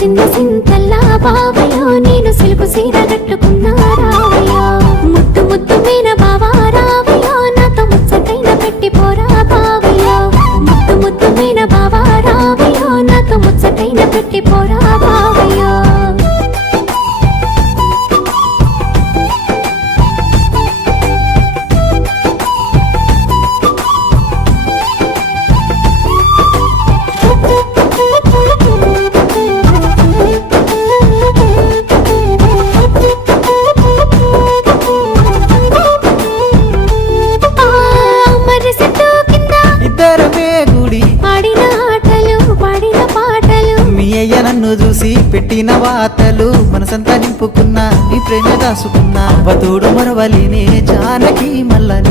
మురిసింద సింతల్లా బావయ్యో నేను సిలుకు సీర కట్టుకున్నా రావయ్యో ముద్దు ముద్దు మీన బావా రావయ్యో నాతో ముచ్చటైన పెట్టి పోరా బావయ్యో ముద్దు ముద్దు మీన బావా రావయ్యో నాతో ముచ్చటైన పెట్టి పోరా బావయ్యో నన్ను చూసి పెట్టిన వాతలు మనసంతా నింపుకున్నా నీ ప్రేమ దాసుకున్నా అవతోడు మరవలినే జానకి మల్ల